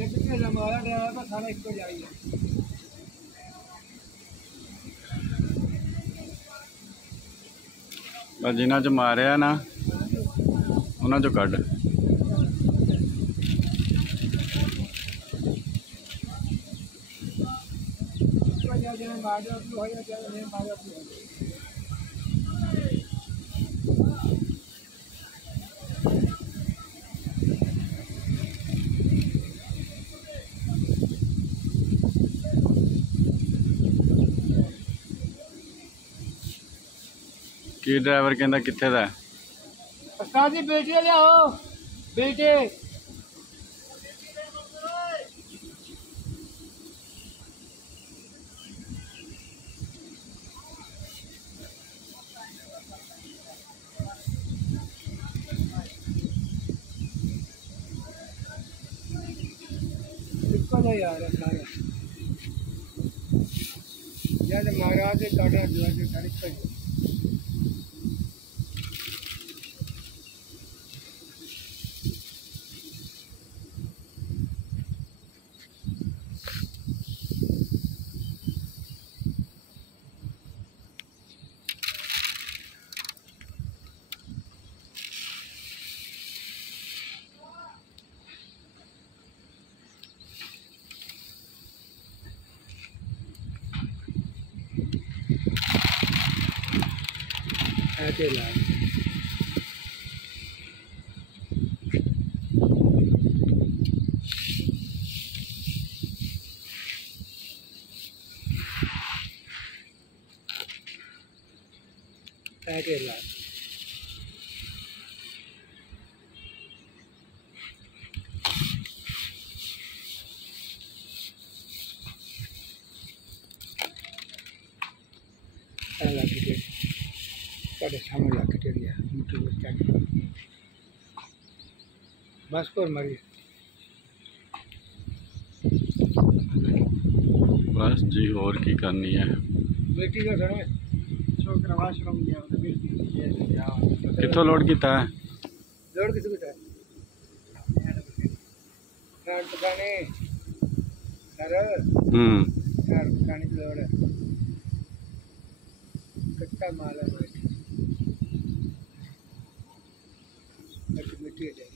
हमारा ड्राइवर सारा इसको जाइए बस जिन्हों च मारिया ना उन्होंने चो कढ़ की ड्राइवर कहता कित्थे दा उस्ताद जी बेटे लियाओ बेटे इसको ले यार सारा यार महाराज काटा जो तारीख पर ऐसे ला ऐसे ला सामने ला के लिया बस को मरी बस जी और की करनी है बेटी का घर में छोकरा वाशरूम गया बेटी कितों लोड किया है लोड किसी को कार दुकाने घर कार दुकाने की लोड है कच्चा माल है मिट्टी है